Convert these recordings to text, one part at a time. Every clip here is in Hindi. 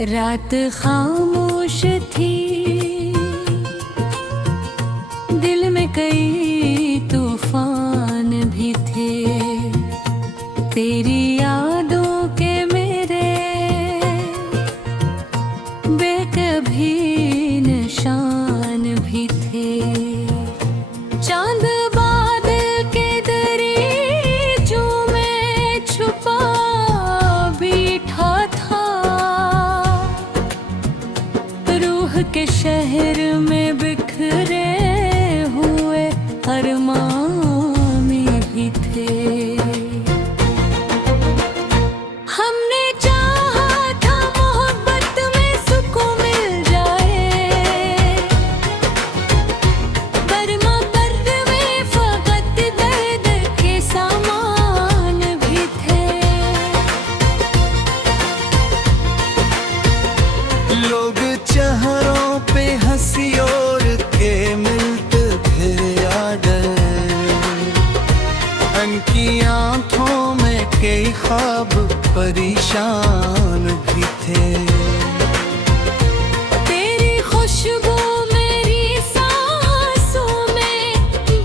रात खामोश थी, दिल में कई तूफान भी थे, तेरी यादों के मेरे बेकभी निशान भी थे। चांद बादल के दरीचों में छुपा बैठा था, रूह के शहर में बिखरे हुए अरमान भी थे। हमने चाहा था मोहब्बत में सुकून मिल जाए, बरमा पर्द में फकत दर्द के सामान भी थे। लोग चेहरों पे हंसी और के मिलते थे यादर, उनकी आंखों में कई ख्वाब परेशान भी थे। तेरी खुशबू मेरी सांसों में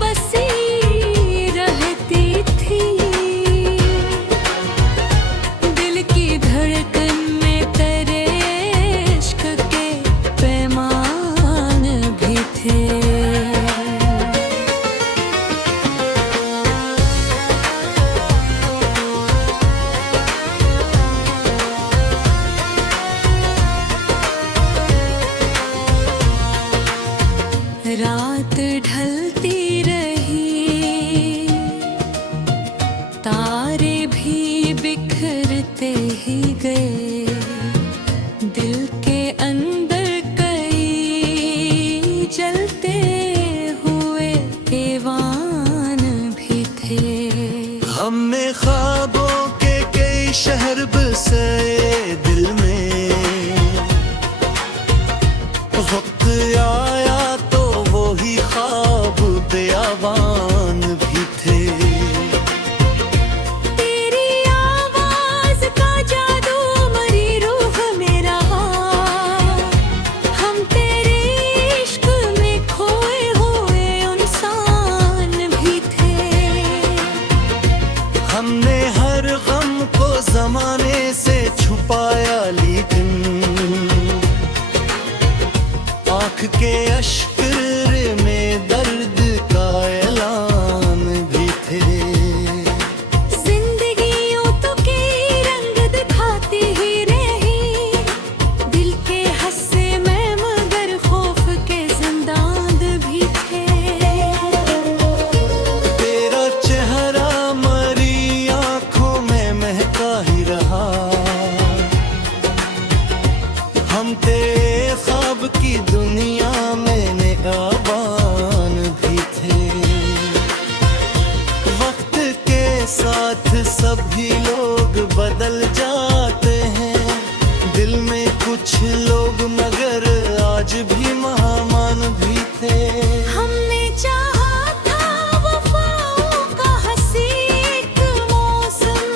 बसी रहती थी, दिल की धड़कन में तेरे इश्क के पैमान भी थे। रात ढलती रही, तारे भी बिखरते ही गए, दिल के अंदर कई जलते हुए ऐवान भी थे। हमने ख्वाबों के कई शहर बसाए दिल में, वक्त आया तो वो ही ख्वाब बेआवान भी थे। तेरी आवाज का जादू मरी रूह में रहा, हम तेरे इश्क में खोए हुए इंसान भी थे। हमने हर गम को जमाने से छुपाया, लेकिन आँख के अश्कर में दर्द का ऐलान भी थे। जिंदगी यूं तो कई रंग दिखाती ही रही, दिल के हंसे में मगर खौफ के जिंदान भी थे। तेरा चेहरा मरी आँखों में महका ही रहा, हम तेरे ख्वाब की दुनिया में निगाहबान भी थे। वक्त के साथ सभी लोग बदल जाते हैं, दिल में कुछ लोग मगर आज भी मेहमान भी थे। हमने चाहा था वफाओं का हंसी एक मौसम,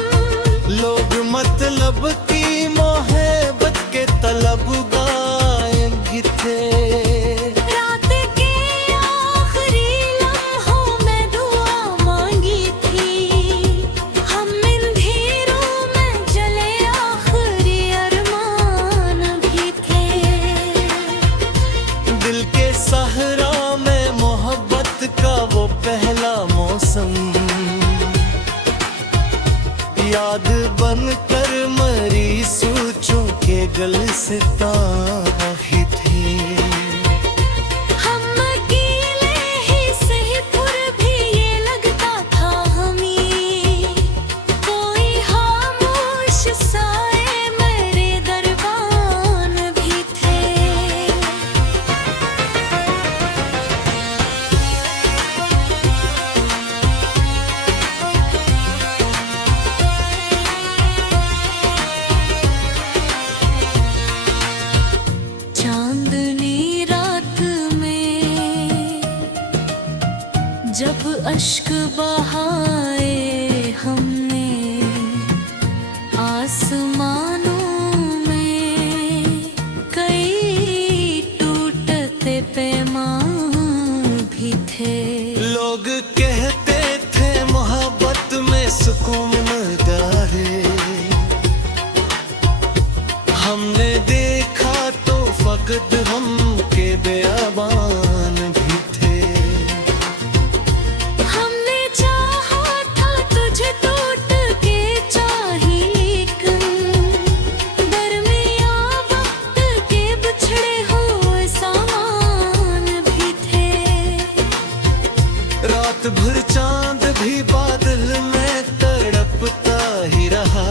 लोग मतलब की मोहब्बत के तलबगार भी थे। रात के आखिरी लम्हों में दुआ मांगी थी, हम अंधेरों में जले आखिरी अरमान भी थे। दिल के सहरा में मोहब्बत का वो पहला मौसम, याद बनकर मरी सोचों के गुलिस्तां ही थी। हम अकेले ही सही पुर भी ये लगता था हमें, कोई खामोश साए मेरे दरबान भी थे। चांदनी रात में जब अश्क बहाए हमने, आसमानों में लोग कहते थे मोहब्बत में सुकून मिलता है, हमने देखा तो फकत हम के बेअबान भी थे। हमने चाहा था तुझे टूट के चाही, लेकिन दरमिया वक्त के बिछड़े हुए सामान भी थे। रात भर चांद भी बादल में तड़पता ही रहा,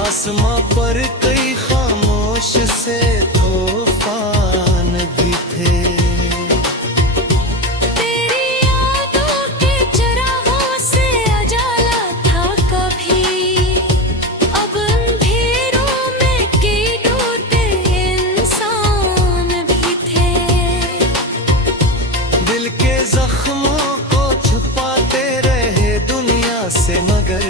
आसमां पर कई खामोश से तूफान भी थे। तेरी यादों के चरागों से उजाला था कभी, अब अंधेरों में कीड़े डूबते इंसान भी थे। दिल के जख्मों को छुपाते रहे दुनिया से, मगर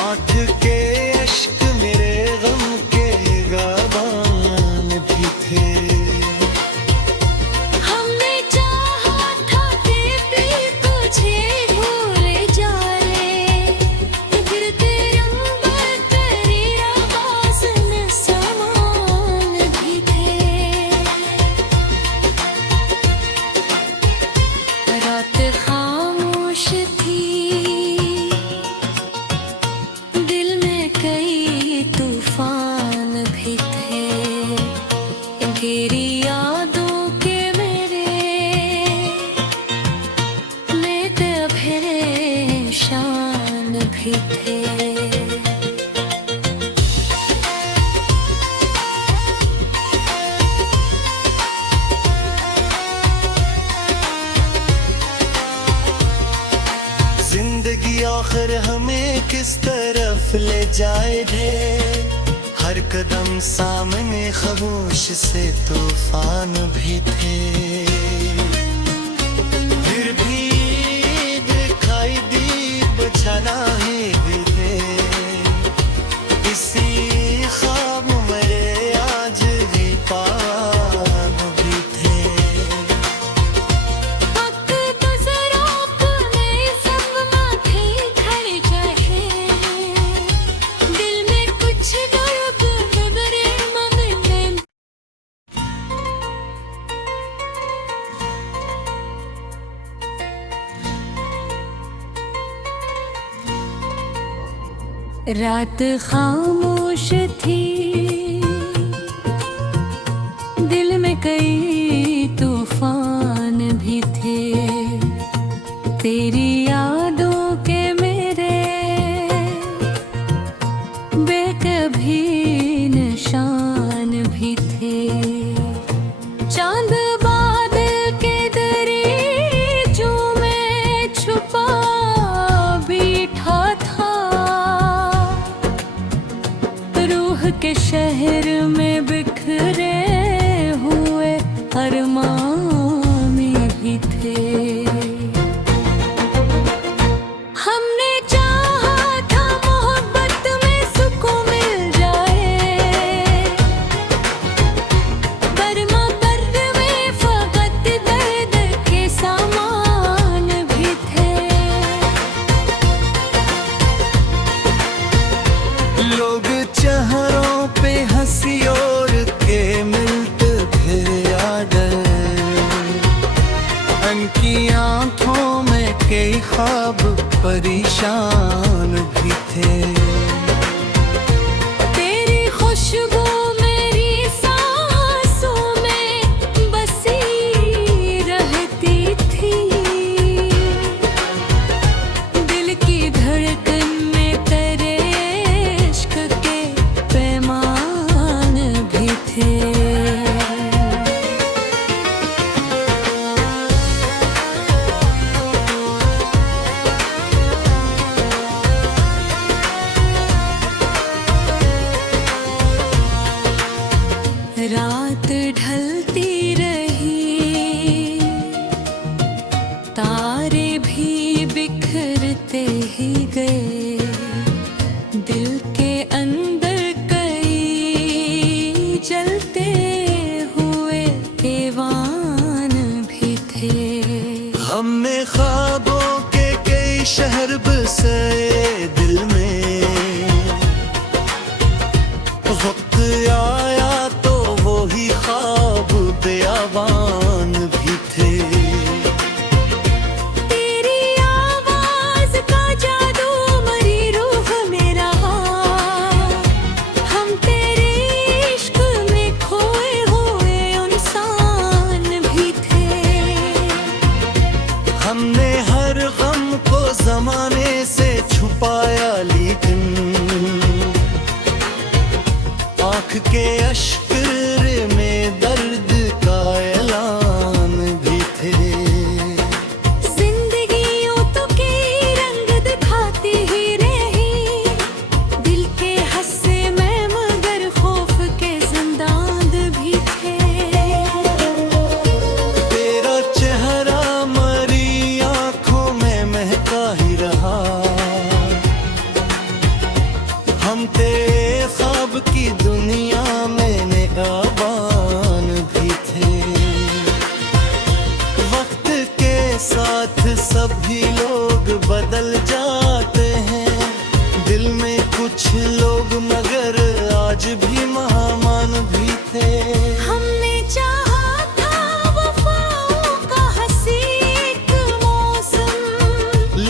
आंख के अश्क मेरे गम के गाबान भी थे। हमने चाहा था कि भी तुझे भूल जाए, गिरते अंबर तेरी आवाज़ में समान भी थे। रात खामोश थी, दिल में कई तूफान भी थे। तेरी यादों के मेरे शान भी थे। जिंदगी आखिर हमें किस तरफ ले जाए रे, हर कदम सामने खामोश से तूफान भी थे। फिर भी दिखाई दी बचाना ही भी थे, इसी ख्वाब मेरे आज भी पान भी थे। वक्त गुज़रा अपने सब माथे खड़े जाए, दिल में कुछ दर्द बिगड़े मगने। रात खामोश थी, दिल में कई तूफान भी थे। तेरी यादों के मेरे बेकभी निशान भी थे। चांद बादल के दरीचों में छुपा बैठा था, रूह के शहर में बिखरे हुए अरमान भी थे। हमने चाहा था मोहब्बत में सुकून मिल जाए, बरमा पर्द में फकत दर्द के सामान भी थे। लोग चेहरों पे हंसी और के मिलते थे आडर, उनकी आंखों में कई ख्वाब परेशान भी थे। तेरी खुशबू मेरी सांसों में बसी रहती थी, दिल की धड़कन में तेरे इश्क के पैमान भी थे। रात ढलती रही, तारे भी बिखरते ही गए, दिल के अंदर कई जलते हुए हमने ख्वाबों के कई शहर बसाए दिल में, वक्त आया तो वो ही ख्वाब बेआबान भी थे। तेरी आवाज का जादू मरी रूह में रहा, हम तेरे इश्क में खोए हुए इंसान भी थे। हमने हर गम को जमाने से छुपाया, लेकिन आँख के अश्क में दर्द का ऐलान भी थे। जिंदगी यूं तो के रंग दिखाती ही रही, दिल के हस्से में मगर खौफ के जिंदान भी थे। तेरा चेहरा मरी आँखों में महका ही रहा, हम तेरे ख्वाब की दुनिया में निगाहबान भी थे। वक्त के साथ सभी लोग बदल जाते हैं, दिल में कुछ लोग मगर आज भी महामान भी थे। हमने चाहा था वफाओं का हंसी एक मौसम,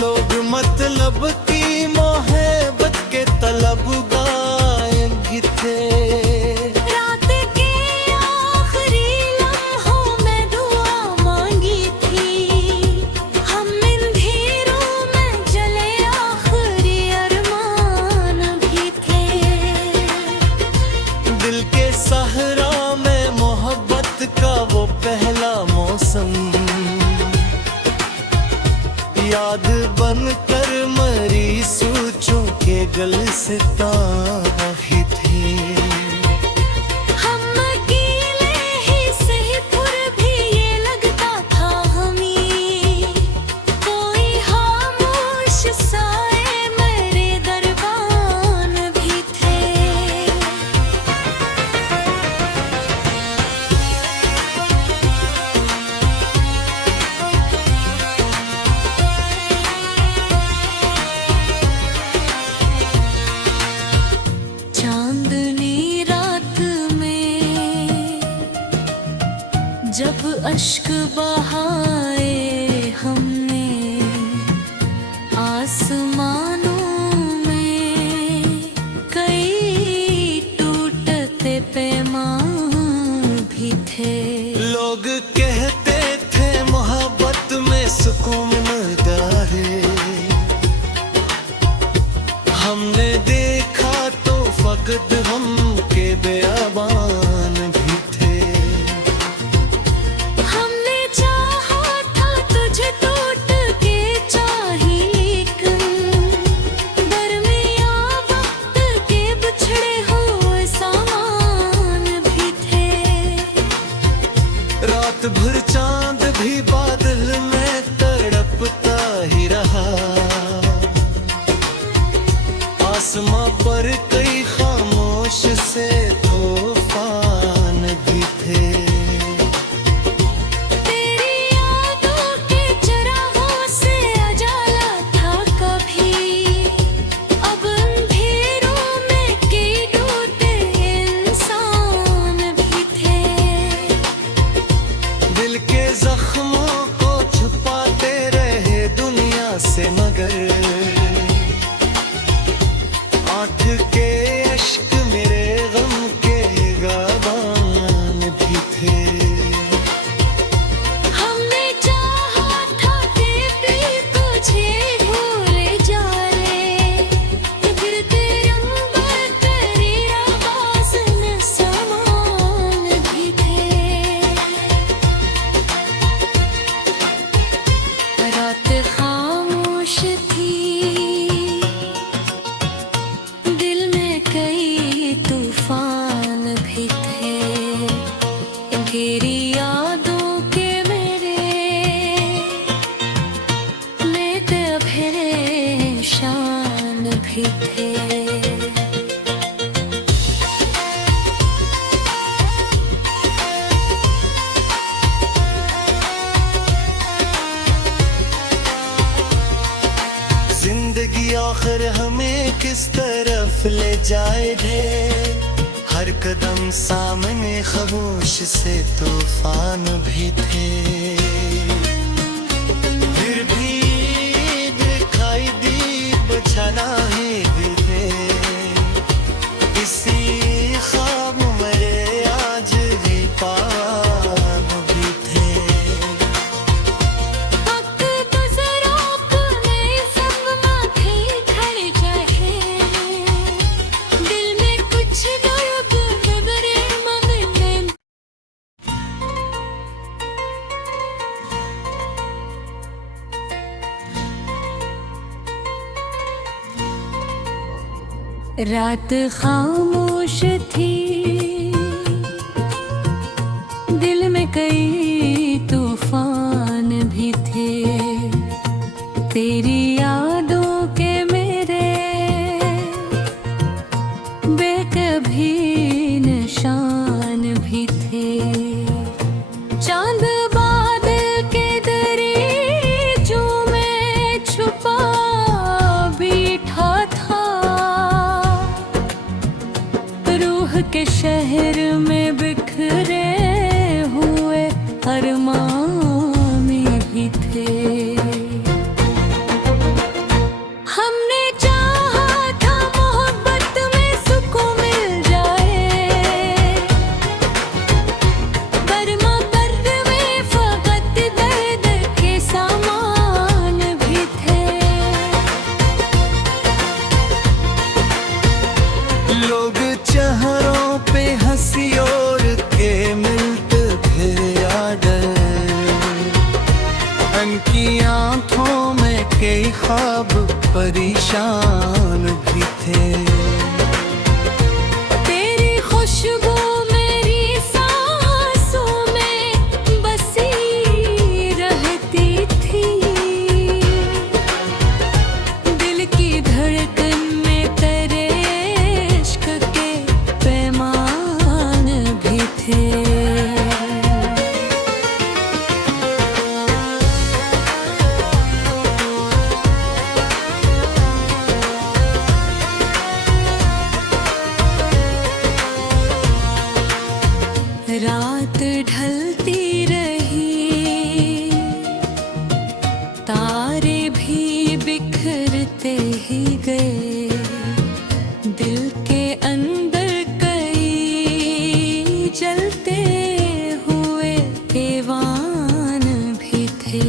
लोग मतलब की मोहब्बत के तलबगार भी थे। रात के आखिरी लम्हों में दुआ मांगी थी, हम अंधेरों में जले आखिरी अरमान भी थे। दिल के सहरा में मोहब्बत का वो पहला मौसम, याद बनकर मरी सोचों के गल से ही थी। हम अकेले ही सही पुर भी ये लगता था हमें, कोई खामोश साए मेरे दरबान भी थे। चांदनी रात में जब अश्क बहाए हमने, आसमानों में कई टूटते पैमान भी थे। लोग कहते थे मोहब्बत में सुकून मिलता है, हमने देखा तो फकत हम के बेआबान भी थे। हमने चाहा था तुझे टूट के चाही, लेकिन दरमियां वक्त के बिछड़े हुए सामान भी थे। रात भर चांद भी बादल में तड़पता ही रहा, आसमां पर कई खामोश से तूफान भी थे। तेरी यादों के चरागों से उजाला था कभी, अब अंधेरों में कई टूटे इंसान भी थे। दिल के जख्मों को छुपाते रहे दुनिया से, मगर आँख के अश्क मेरे गम के गाबान भी थे। हमने चाहा था कि भी तुझे भूल जाए, गिरते अंबर तेरी आवाज़ में समान भी थे। रात खामोश थी, दिल में कई तूफान भी थे। तेरी यादों के मेरे लेते परेशान भी थे। किस तरफ ले जाए रे। हर कदम सामने खामोश से तूफान भी थे, फिर भी दिखाई दी बचाना ही दिल थे। इसी ख्वाब मेरे आज भी पान भी थे। वक्त गुजरा अपने सब माथे खड़े जाए, दिल में कुछ दर्द खबरे मंगने। रात खामोश थी, दिल में कई तूफान भी थे। तेरी यादों के मेरे बेकभी निशान भी थे। चांद बादल के दरियों में छुपा बैठा था, रूह के शहर में बिखरे हुए अरमान भी थे। हमने चाहा था मोहब्बत में सुकून मिल जाए, पर मोहब्बत में फकत दर्द के सामान भी थे। लोग चेहरों पे हंसी और के मिलते थे आडर, उनकी आंखों में कई ख्वाब परेशान भी थे। तेरी खुशबू मेरी सांसों में बसी रहती थी, दिल की धड़कन में तेरे इश्क के पैमान भी थे। रात ढलती रही, तारे भी बिखरते ही गए। दिल के अंदर कई जलते हुए ऐवान भी थे।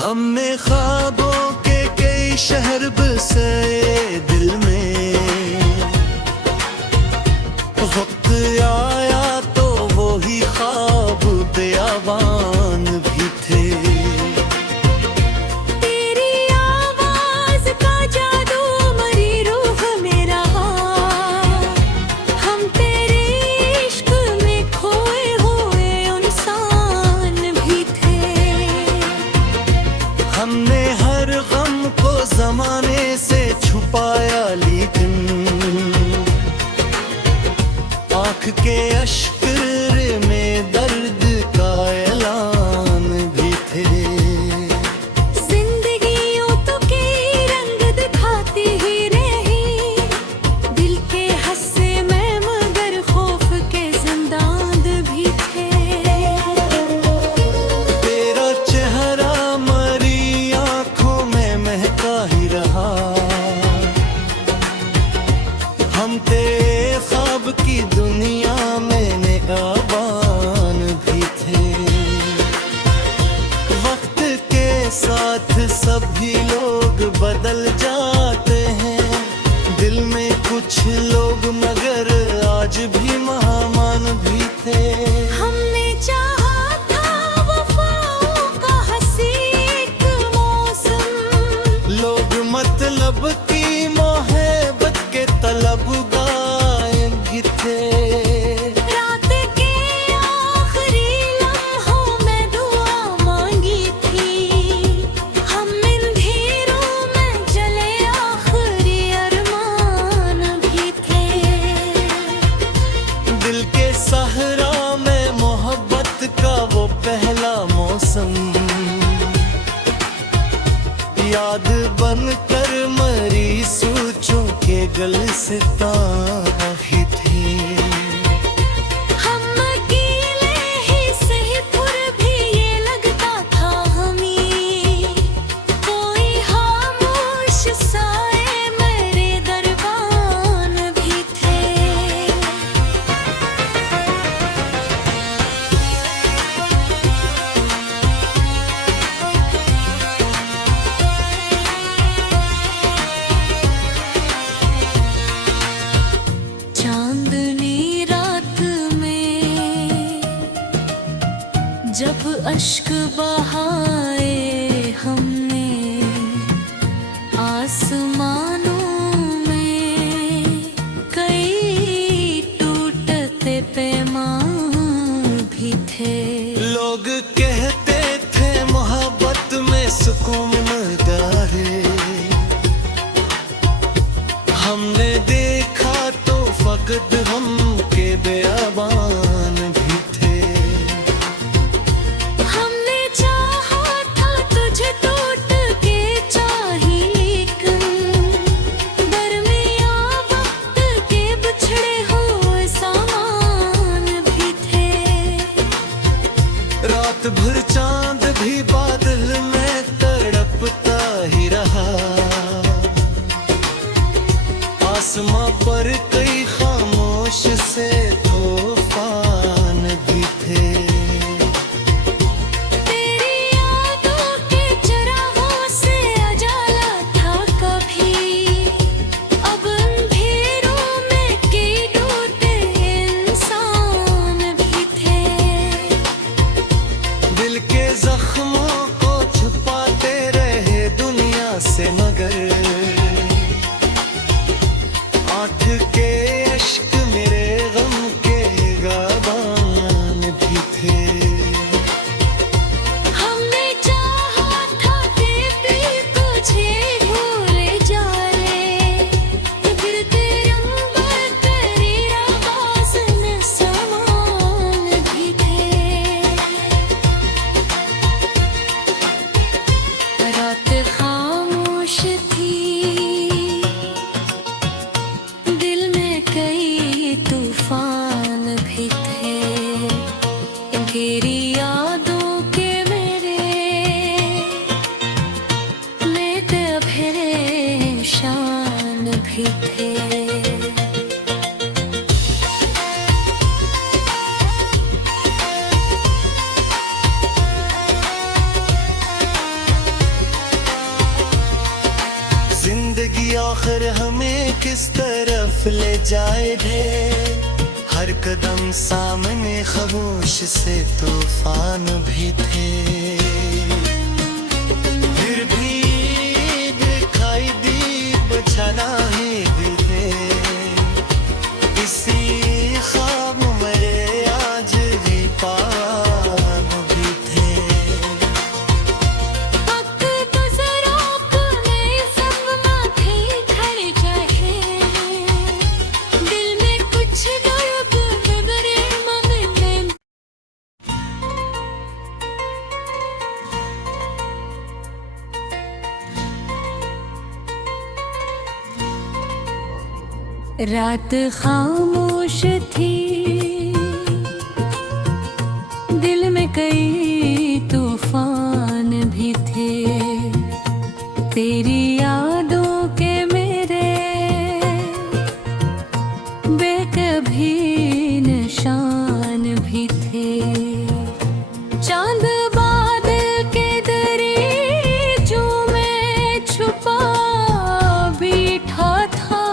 हमने ख्वाबों के कई शहर बसाए दिल में, वक्त आया तो वो ही ख्वाब बेआवान भी थे। तेरी आवाज का जादू मरी रूह में रहा, हम तेरे इश्क में खोए हुए इंसान भी थे। हमने हर गम को जमाने से छुपाया बगल से ताही थी। हम अकेले ही सही फिर भी ये लगता था हमें, कोई खामोश साए मेरे दरबान भी थे। चांदनी रात में जब अश्क बहाए हमने, आसमानों में कई टूटते पैमान भी थे। लोग कहते थे मोहब्बत में सुकून मिलता है, हमने देखा तो फकत हम के बेअबान भी थे। हमने चाहा था तुझे टूट के चाही, लेकिन दरमियां वक्त के बिछड़े हुए सामान भी थे। रात भर चांद भी बादल में तड़पता ही रहा, आसमां पर कई खामोश से तूफान भी थे। तेरी यादों के चरागों से उजाला था कभी, अब अंधेरों में कई डूबते इंसान भी थे। दिल के जख्मों को छुपाते रहे दुनिया से, मगर आँख के अश्क मेरे गम के गाबान भी थे। हमने चाहा था कि भी तुझे भूले जाए, गिरते अंबर तेरी आवाज़ में समान भी थे। रात खामोश थी, दिल में कई तूफान भी थे। तेरी यादों के मेरे परेशान भी थे। जिंदगी आखिर हमें किस तरफ ले जाए रे, हर कदम सामने खामोश से तूफान भी थे। फिर भी दिखाई दी बचाना ही दिल है, इसी ख्वाब मेरे आज भी पान भी थे। वक्त गुज़रा अपने सब माथे खड़े जाए, दिल में कुछ दर्द विवरे मांगने। रात खामोश थी, दिल में कई तूफान भी थे। तेरी यादों के मेरे बेकभी निशान भी थे। चांद बादल के दरीचों में छुपा बैठा था,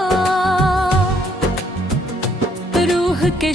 रूह के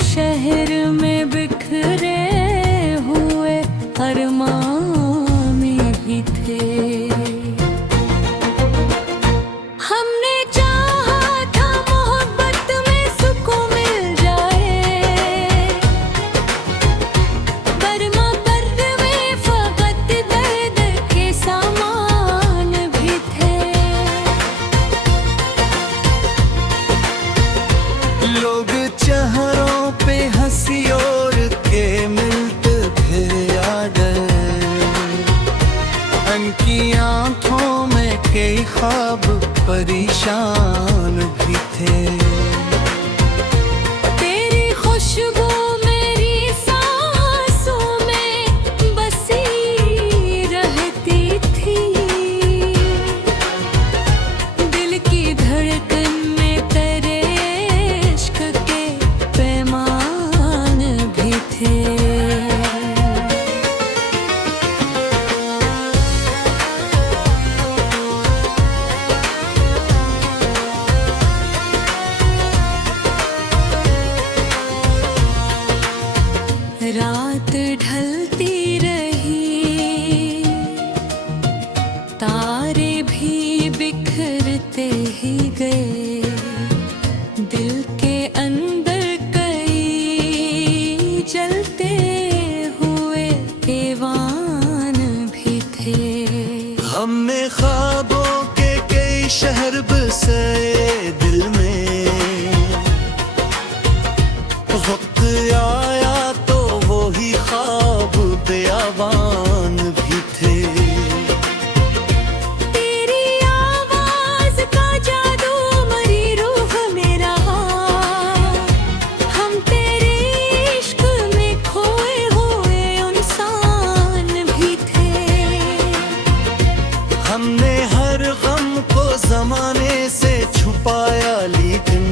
रात ढलती रही, तारे भी बिखरते ही गए, दिल के अंदर कई जलते हुए एवान भी थे। हमने ख्वाबों के कई शहर बसाए दिल में, वक्त आया तो वो ही ख्वाब बेआवान भी थे। तेरी आवाज का जादू मरी रूह में रहा, हम तेरे इश्क में खोए हुए इंसान भी थे। हमने हर गम को जमाने से छुपाया, लेकिन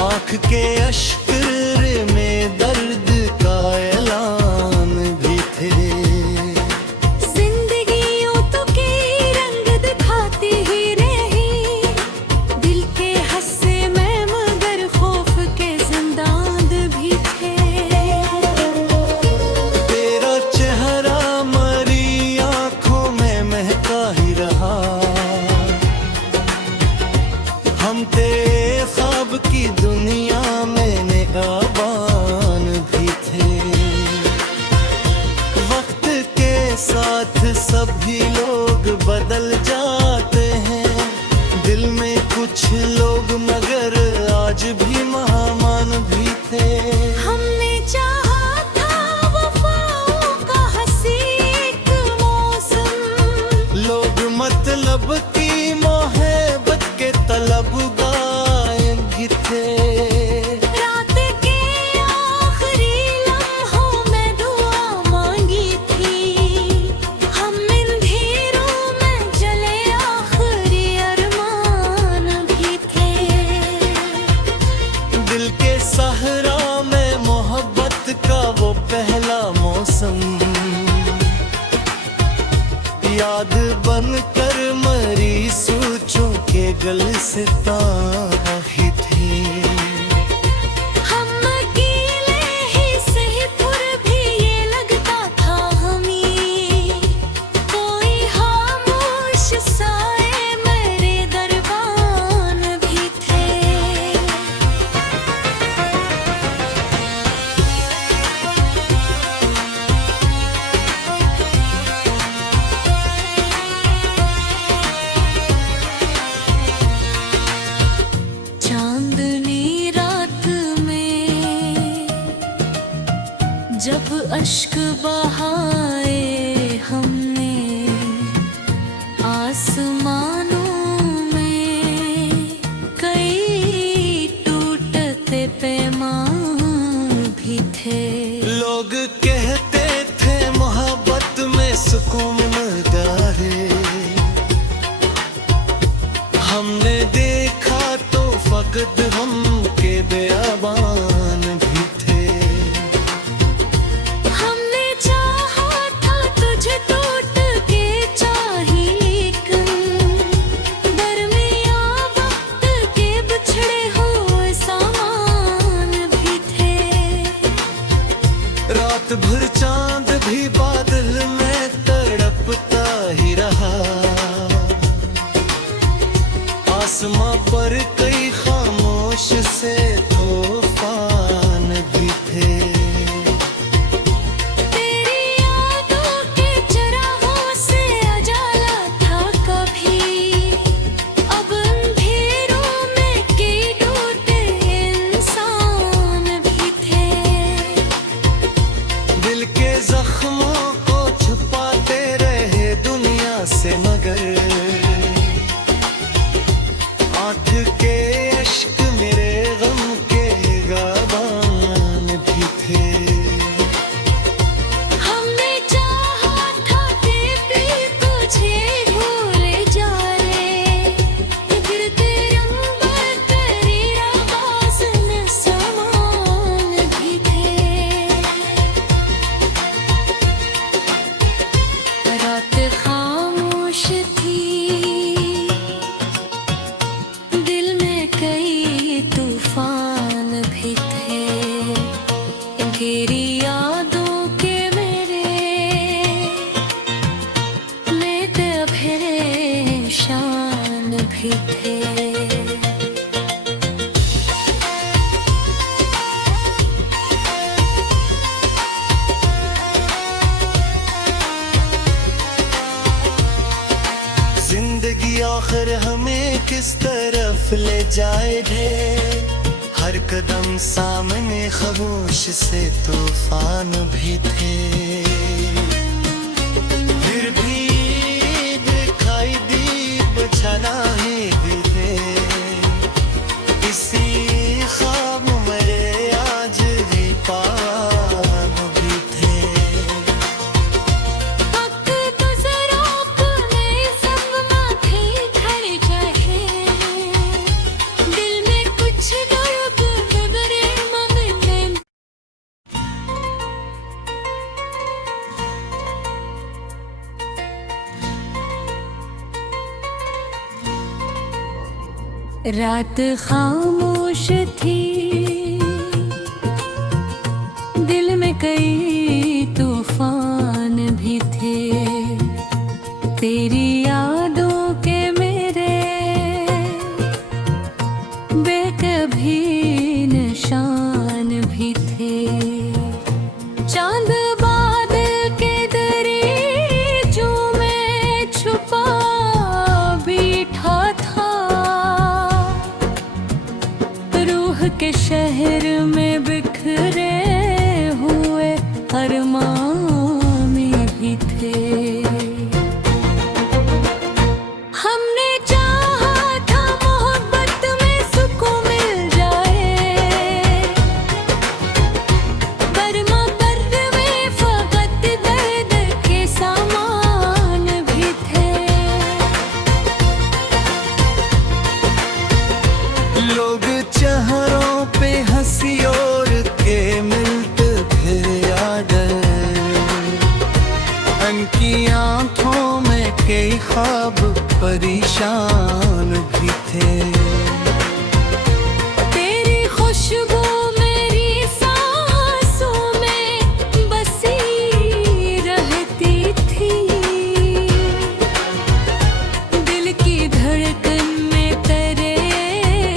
आँख के अश्कर में दर्द का ऐलान भी थे। जिंदगी यूं तो के रंग दिखाती ही रही, दिल के हस्से में मगर खौफ के जिंदान भी थे। तेरा चेहरा मरी आँखों में महका ही रहा, हम तेरे ख्वाब की दुनिया में निगाहबान भी थे। वक्त के साथ सभी लोग बदल जाते हैं, दिल में कुछ लोग मगर आज भी महामान भी थे। हमने चाहा था वफाओं का हंसी एक मौसम, लोग मतलब की मोहब्बत के तलबगार भी थे। रात के आखिरी लम्हों में दुआ मांगी थी, हम अंधेरों में जले आखिरी अरमान भी थे। दिल के सहरा में मोहब्बत का वो पहला मौसम, याद बनकर मरी सोचों के गल से ही थी। हम अकेले ही सही पुर भी ये लगता था हमें, कोई खामोश साए मेरे दरबान भी थे। चांदनी रात में जब अश्क बहाए हमने, आसमानों में कई टूटते पैमान भी थे। लोग कहते थे मोहब्बत में सुकून मिलता है, हमने देखा तो फकत हम के बेअबान भी थे। हमने चाहा था तुझे टूट के चाही, लेकिन दरमिया वक्त के बिछड़े हुए सामान भी थे। रात भर चांद भी बादल में तड़पता ही रहा, आसमां पर कई खामोश से तूफान भी थे। तेरी यादों के चरागों से उजाला था कभी, अब अंधेरों में कई टूटे इंसान भी थे। दिल तेरी यादों के मेरे लेते फिरे शान भी थे। जिंदगी आखिर हमें किस तरफ ले जाए रे, हर कदम सामने खामोश से तूफान भी थे। फिर भी दिखाई दी बचाना ही दिल थे, इसी ख्वाब मेरे आज भी पान भी थे। वक्त गुजरा अपने सब माथे खड़े जाए, दिल में कुछ दर्द बिगड़े मांगने। रात खामोश थी, दिल में कई तूफान भी थे। तेरी यादों के मेरे बेकभी निशान भी थे। चांद बादल के दरियों में छुपा बैठा था, रूह के शहर में बिखरे हुए अरमान भी थे। हमने चाहा था मोहब्बत में सुकून मिल जाए, पर मर्द में फकत दर्द के सामान भी थे। लोग चेहरों पे हंसी और के मिलते थे यादर, उनकी आंखों में कई ख्वाब परेशान भी थे। तेरी खुशबू मेरी सांसों में बसी रहती थी, दिल की धड़कन में तेरे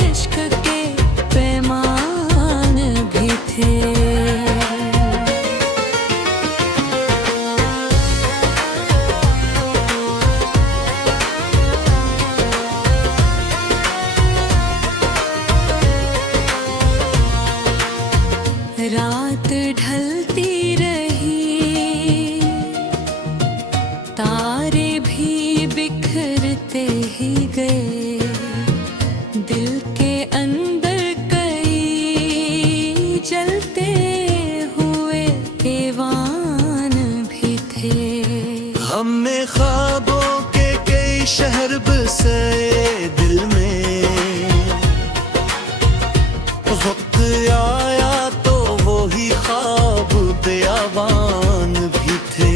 इश्क के पैमान भी थे। रात ढलती रही, तारे भी बिखरते ही गए, दिल के अंदर कई जलते हुए ऐवान भी थे। हमने ख्वाबों के कई शहर बसाए दिल में, वक्त आया तो वो ही ख्वाब बेआवान भी थे।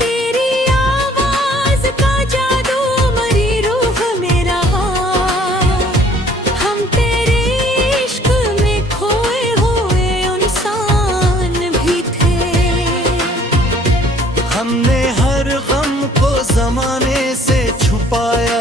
तेरी आवाज का जादू मरी रूह में रहा, हम तेरे इश्क में खोए हुए इंसान भी थे। हमने हर गम को जमाने से छुपाया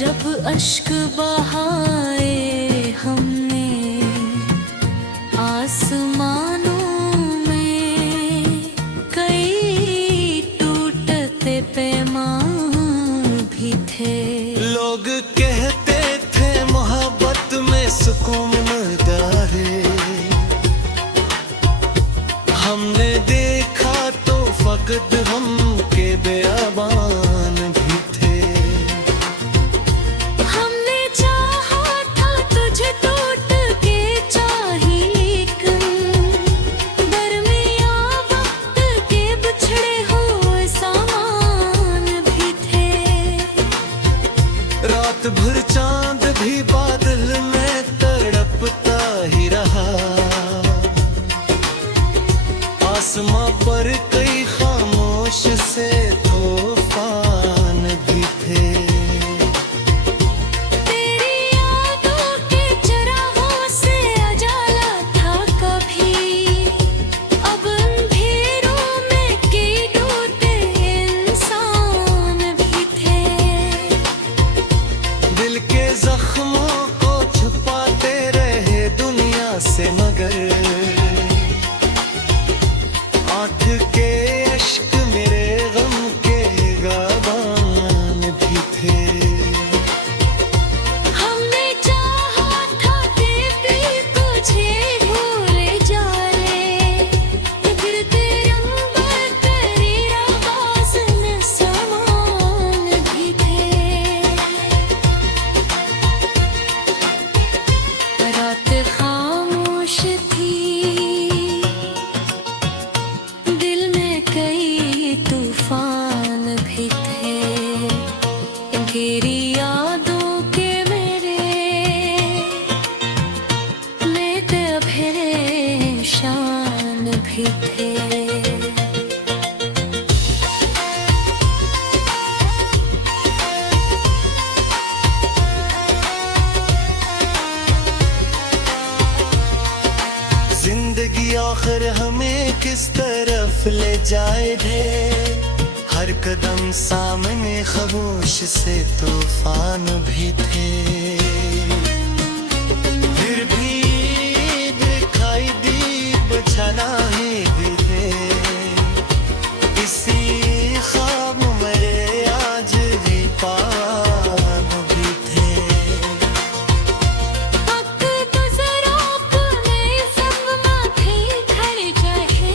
जब अश्क बहाए हमने आसमानों में, कई टूटते पैमान भी थे। लोग कहते थे मोहब्बत में सुकून मिलता है, हमने देखा तो फकत हम के बेअबान भी थे। हमने चाहा था तुझे टूट के चाही, लेकिन दरमिया वक्त के बिछड़े हुए सामान भी थे। रात भर चांद भी बादल में तड़पता ही रहा, आसमां पर कई खामोश से तूफान भी थे। तेरी यादों के चरागों से उजाला था कभी, अब अंधेरों में कई टूटे इंसान भी थे। दिल के जख्मों को छुपाते रहे दुनिया से, मगर आँख के अश्क मेरे गम के गाबान भी थे। हमने चाहा था कि भी तुझे भूल जाए, फिर तेरे अंबर तेरी आवाज़ में समान भी थे। रात खामोश थी, दिल में कई तूफान भी थे। तेरी यादों के मेरे परेशान भी थे। जिंदगी आखिर हमें किस तरफ ले जाए रे, हर कदम सामने खामोश से तूफान भी थे। फिर भी दिखाई दी बचनाही भी थे, इसी ख्वाब मेरे आज भी पान भी थे। वक्त गुज़रा अपने सब माथे खड़े जाए,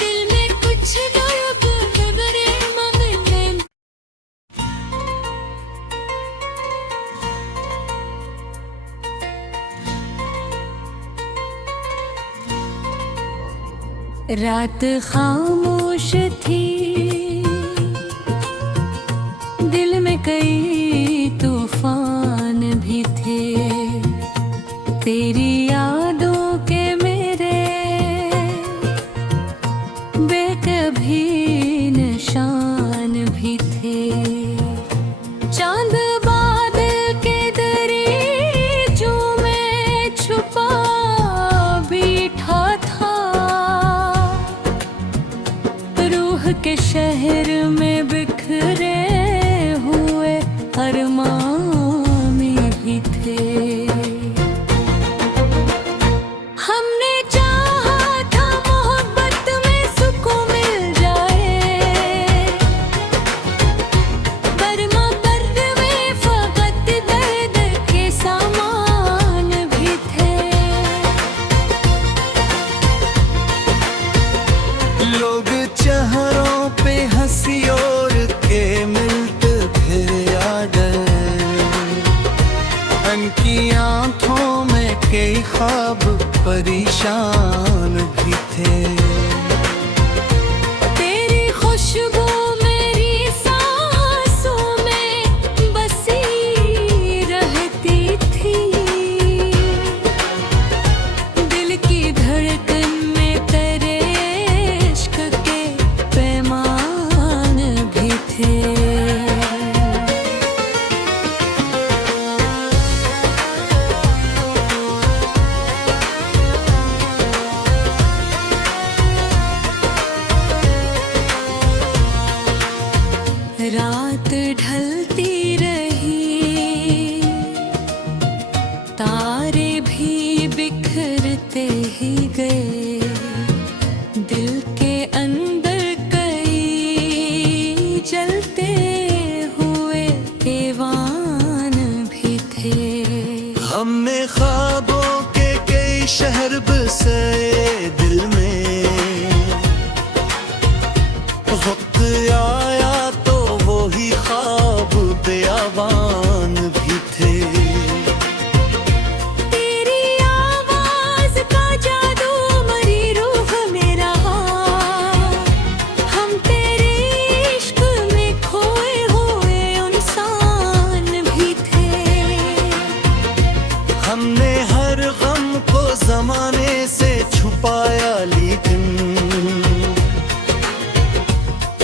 दिल में कुछ दर्द नजरे मंगने। रात खामोश थी, दिल में कई तूफान भी थे। तेरी यादों के मेरे बेकभी निशान भी थे। चांद बादल के दरीचों में छुपा बैठा था, रूह के शहर में बिखरे हुए अरमान भी थे। हमने चाहा था मोहब्बत में सुकून मिल जाए, बरमा पर्द में फकत दर्द के सामान भी थे। लोग चेहरों पे हंसी और के मिलते थे आडर, उनकी आंखों में कई ख्वाब परेशान भी थे। तेरी खुशबू मेरी सांसों में बसी रहती थी, दिल की धड़कन में तेरे इश्क के पैमान भी थे। रात ढलती चलते हुए दीवान भी थे। हमने ख्वाबों के कई शहर बसाए दिल में, वक्त आया तो वो ही ख्वाब बेआवान भी थे। तेरी आवाज का जादू मरी रूह में रहा, हम तेरे इश्क में खोए हुए इंसान भी थे। हमने हर गम को जमाने से छुपाया, लेकिन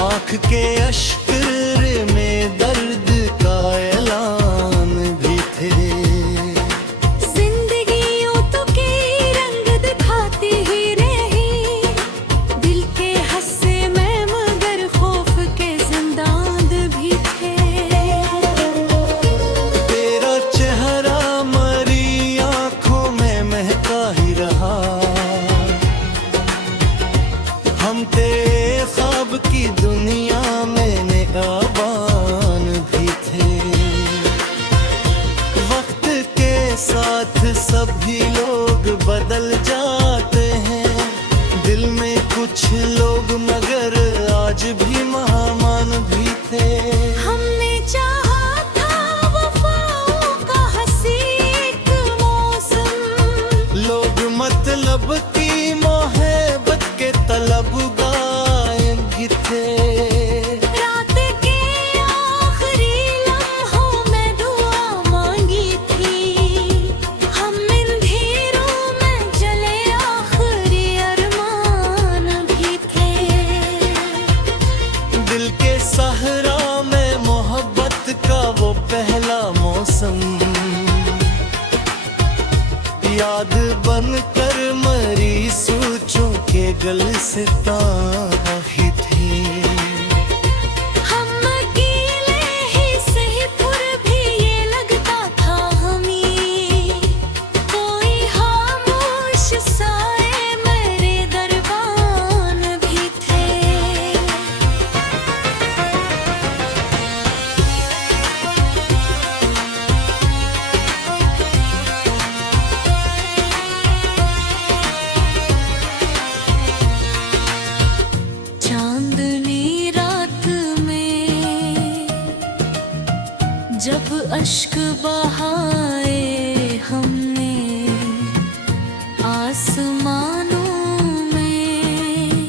आँख के अश्क में दर्द का ऐलान भी थे। जिंदगी यूं तो के रंग दिखाती ही रही, दिल के हंसे मैं मगर खौफ के जिंदान भी थे। तेरा चेहरा मरी आँखों में महका ही रहा, हम तेरे ख्वाब की दुनिया में निगाहबान भी थे। वक्त के साथ सभी लोग बदल जाते हैं, दिल में कुछ लोग मगर आज भी मेहमान भी थे। हमने चाहा था वफाओं का हंसी एक मौसम, लोग मतलब की मोहब्बत के तलबगार भी थे। रात के आखिरी लम्हों में दुआ मांगी थी, हम अंधेरों में जले आखिरी अरमान भी थे। दिल के सहरा में मोहब्बत का वो पहला मौसम, याद बनकर मरी सोचों के गुलिस्तां ही थी। हम अकेले ही सही पुर भी ये लगता था हमें, कोई खामोश साए मेरे दरबान भी थे। चांदनी रात में जब अश्क बहाए हमने, आसमानों में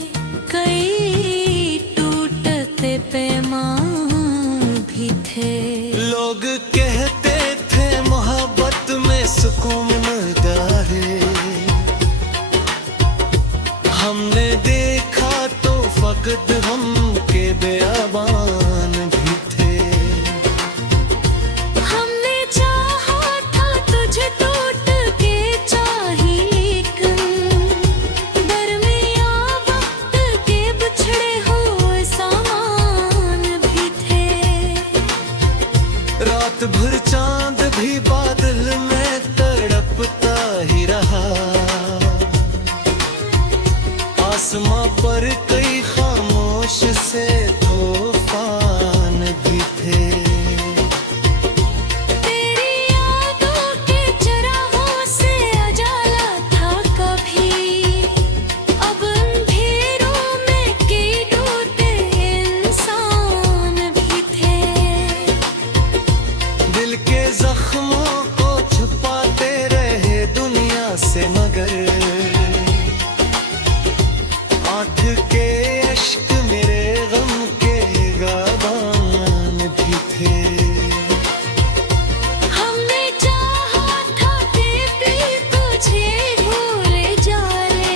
कई टूटते पैमान भी थे। लोग कहते थे मोहब्बत में सुकून मिलता है, हमने देखा तो फकत हम के बेअबान भी थे। हमने चाहा था तुझे टूट के चाही, लेकिन दरमियां वक्त के बिछड़े हुए सामान भी थे। रात भर चांद भी बादल में तड़पता ही रहा, आसमां पर कई खामोश से तूफान भी थे। तेरी यादों के चरागों से उजाला था कभी, अब अंधेरों में कई टूटे इंसान भी थे। दिल के जख्मों को छुपाते रहे दुनिया से, मगर आँख के अश्क मेरे गम के गाबान भी थे। हमने चाहा था कि भी तुझे भूल जाए,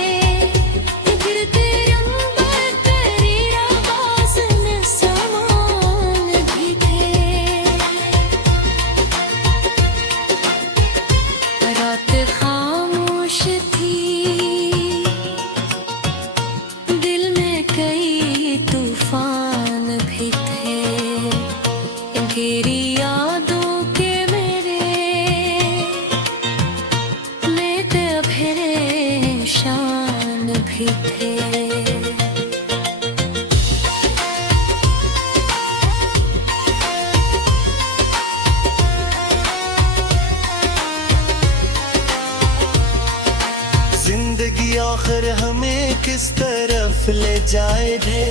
गिरते अंबर तेरी आवाज़ में समान भी थे। रात खामोश थी, दिल में कई तूफान भी थे। तेरी यादों के मेरे लेते फिरे शान भी थे। किस तरफ ले जाए रे,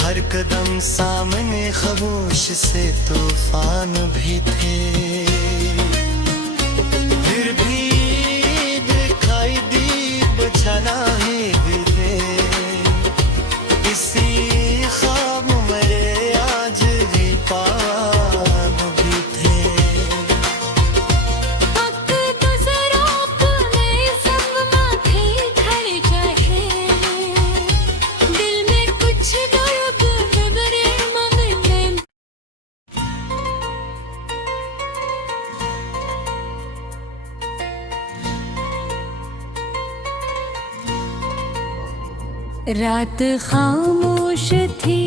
हर कदम सामने खामोश से तूफान भी थे। फिर भी दिखाई दी बचाना ही दिल थे, इसी ख्वाब मेरे आज भी पान भी थे। वक्त गुजरा अपने सब माथे खड़े जाए, दिल में कुछ दर्द विवरे मांगने। रात खामोश थी